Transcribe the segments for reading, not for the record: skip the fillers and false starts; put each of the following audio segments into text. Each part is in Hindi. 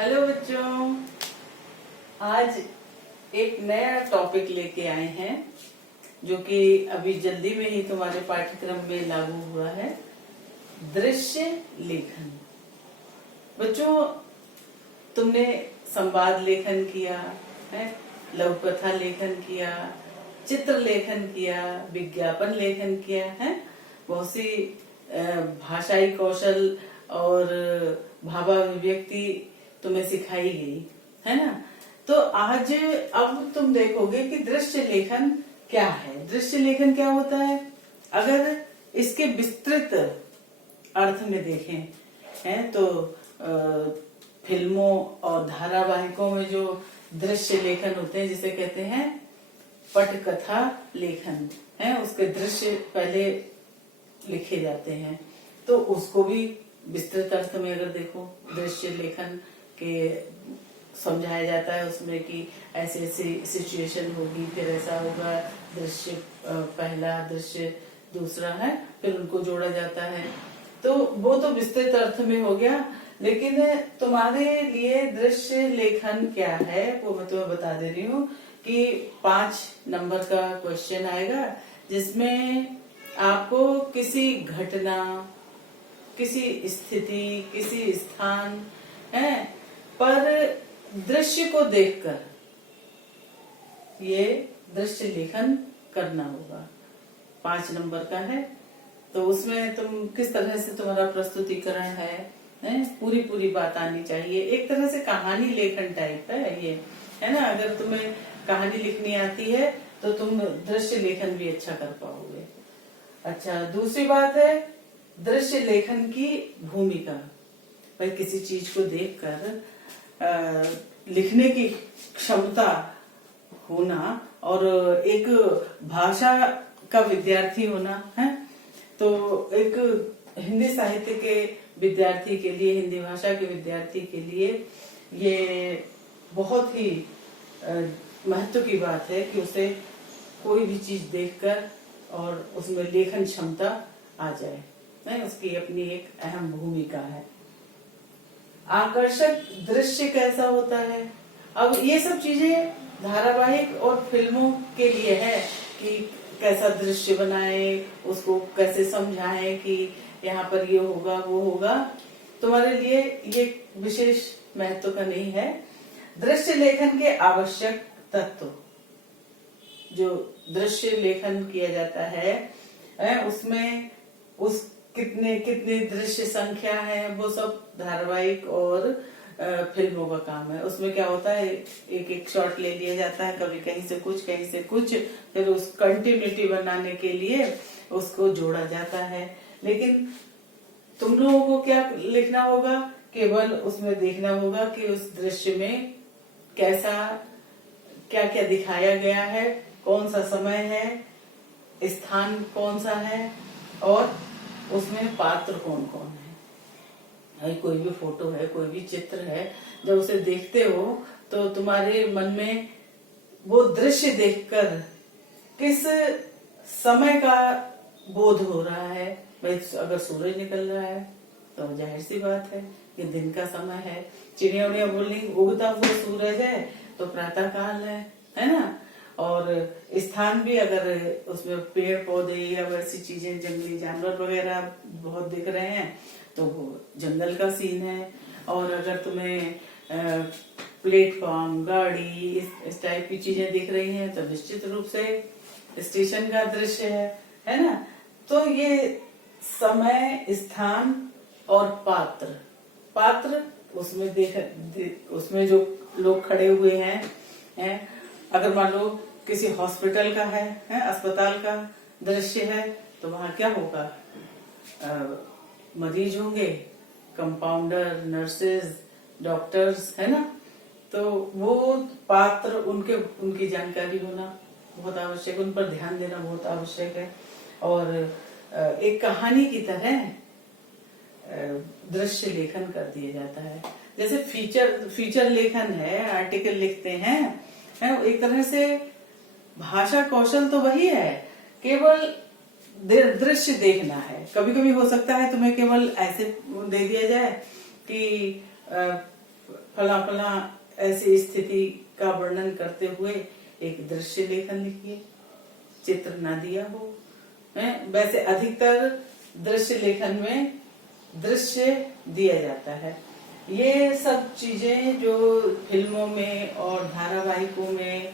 हेलो बच्चों, आज एक नया टॉपिक लेके आए हैं जो कि अभी जल्दी में ही तुम्हारे पाठ्यक्रम में लागू हुआ है। दृश्य लेखन। बच्चों, तुमने संवाद लेखन किया है, लघु कथा लेखन किया, चित्र लेखन किया, विज्ञापन लेखन किया है। बहुत सी भाषाई कौशल और भावाभिव्यक्ति तुम्हें सिखाई गई है ना। तो आज अब तुम देखोगे कि दृश्य लेखन क्या है। दृश्य लेखन क्या होता है, अगर इसके विस्तृत अर्थ में देखें हैं तो फिल्मों और धारावाहिकों में जो दृश्य लेखन होते हैं जिसे कहते हैं पटकथा लेखन है, उसके दृश्य पहले लिखे जाते हैं। तो उसको भी विस्तृत अर्थ में अगर देखो, दृश्य लेखन के समझाया जाता है उसमें कि ऐसे ऐसी सिचुएशन होगी, फिर ऐसा होगा, दृश्य पहला, दृश्य दूसरा है, फिर उनको जोड़ा जाता है। तो वो तो विस्तृत अर्थ में हो गया, लेकिन तुम्हारे लिए दृश्य लेखन क्या है वो मैं तुम्हें बता दे रही हूँ कि 5 नंबर का क्वेश्चन आएगा जिसमें आपको किसी घटना, किसी स्थिति, किसी स्थान है पर दृश्य को देखकर ये दृश्य लेखन करना होगा। 5 नंबर का है, तो उसमें तुम किस तरह से तुम्हारा प्रस्तुतिकरण है पूरी बात आनी चाहिए। एक तरह से कहानी लेखन टाइप है ये, है ना। अगर तुम्हें कहानी लिखनी आती है तो तुम दृश्य लेखन भी अच्छा कर पाओगे। अच्छा, दूसरी बात है दृश्य लेखन की भूमिका। भाई किसी चीज को देखकर लिखने की क्षमता होना और एक भाषा का विद्यार्थी होना है, तो एक हिंदी साहित्य के विद्यार्थी के लिए, हिंदी भाषा के विद्यार्थी के लिए ये बहुत ही महत्व की बात है कि उसे कोई भी चीज देखकर और उसमें लेखन क्षमता आ जाए, नहीं, उसकी अपनी एक अहम भूमिका है। आकर्षक दृश्य कैसा होता है, अब ये सब चीजें धारावाहिक और फिल्मों के लिए है कि कैसा दृश्य बनाए, उसको कैसे समझाएं कि यहाँ पर ये होगा वो होगा। तुम्हारे लिए ये विशेष महत्व का नहीं है। दृश्य लेखन के आवश्यक तत्व, जो दृश्य लेखन किया जाता है उसमें उस कितने दृश्य संख्या है, वो सब धारावाहिक और फिल्मों का काम है। उसमें क्या होता है, एक शॉट ले लिया जाता है, कभी कहीं से कुछ कहीं से कुछ, फिर उस कंटिन्यूटी बनाने के लिए उसको जोड़ा जाता है। लेकिन तुम लोगों को क्या लिखना होगा, केवल उसमें देखना होगा कि उस दृश्य में कैसा क्या क्या दिखाया गया है, कौन सा समय है, स्थान कौन सा है और उसमें पात्र कौन कौन है। कोई भी फोटो है, कोई भी चित्र है, जब उसे देखते हो तो तुम्हारे मन में वो दृश्य देखकर किस समय का बोध हो रहा है। भाई अगर सूरज निकल रहा है तो जाहिर सी बात है कि दिन का समय है। चिड़िया उड़िया बोलेंगी उगता हुआ सूरज है तो प्रातः काल है ना। और स्थान भी अगर उसमें पेड़ पौधे या वैसी चीजें, जंगली जानवर वगैरह बहुत दिख रहे हैं तो वो जंगल का सीन है। और अगर तुम्हें प्लेटफॉर्म, गाड़ी, इस टाइप की चीजें दिख रही हैं तो निश्चित रूप से स्टेशन का दृश्य है ना। तो ये समय, स्थान और पात्र उसमें उसमें जो लोग खड़े हुए हैं अगर मान लो किसी हॉस्पिटल का है अस्पताल का दृश्य है तो वहां क्या होगा, मरीज होंगे, कंपाउंडर, नर्सेज, डॉक्टर्स, है ना। तो वो पात्र, उनकी जानकारी होना बहुत आवश्यक है, उन पर ध्यान देना बहुत आवश्यक है। और एक कहानी की तरह दृश्य लेखन कर दिया जाता है। जैसे फीचर लेखन है, आर्टिकल लिखते हैं, एक तरह से भाषा कौशल तो वही है, केवल दृश्य देखना है। कभी कभी हो सकता है तुम्हें केवल ऐसे दे दिया जाए कि फला फला ऐसी स्थिति का वर्णन करते हुए एक दृश्य लेखन लिखिए, चित्र ना दिया हो। वैसे अधिकतर दृश्य लेखन में दृश्य दिया जाता है। ये सब चीजें जो फिल्मों में और धारावाहिकों में,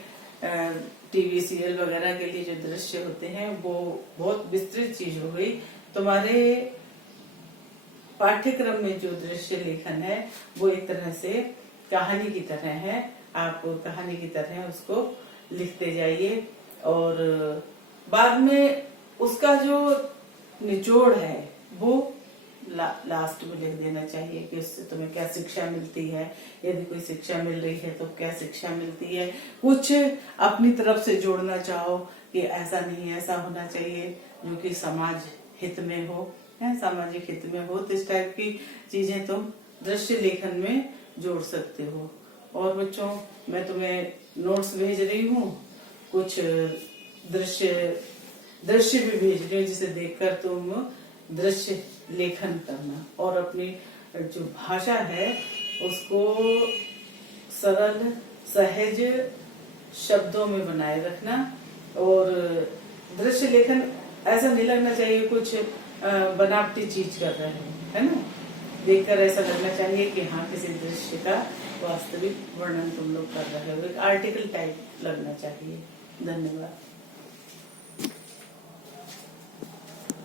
टीवी सीरियल वगैरह के लिए जो दृश्य होते हैं वो बहुत विस्तृत चीज हो गई। तुम्हारे पाठ्यक्रम में जो दृश्य लेखन है वो एक तरह से कहानी की तरह है। आप कहानी की तरह उसको लिखते जाइए और बाद में उसका जो निचोड़ है वो लास्ट में लिख देना चाहिए कि उससे तुम्हें क्या शिक्षा मिलती है। यदि कोई शिक्षा मिल रही है तो क्या शिक्षा मिलती है। कुछ अपनी तरफ से जोड़ना चाहो कि ऐसा नहीं, ऐसा होना चाहिए जो कि समाज हित में हो, सामाजिक हित में हो। तो इस टाइप की चीजें तुम दृश्य लेखन में जोड़ सकते हो। और बच्चों, मैं तुम्हें नोट्स भेज रही हूँ, कुछ दृश्य भी भेज रही हूँ जिसे देखकर तुम दृश्य लेखन करना और अपनी जो भाषा है उसको सरल सहज शब्दों में बनाए रखना। और दृश्य लेखन ऐसा नहीं लगना चाहिए कुछ बनावटी चीज कर रहे हैं, है ना। देखकर ऐसा लगना चाहिए कि हाँ किसी दृश्य का वास्तविक वर्णन तुम लोग कर रहे हो, एक आर्टिकल टाइप लगना चाहिए। धन्यवाद।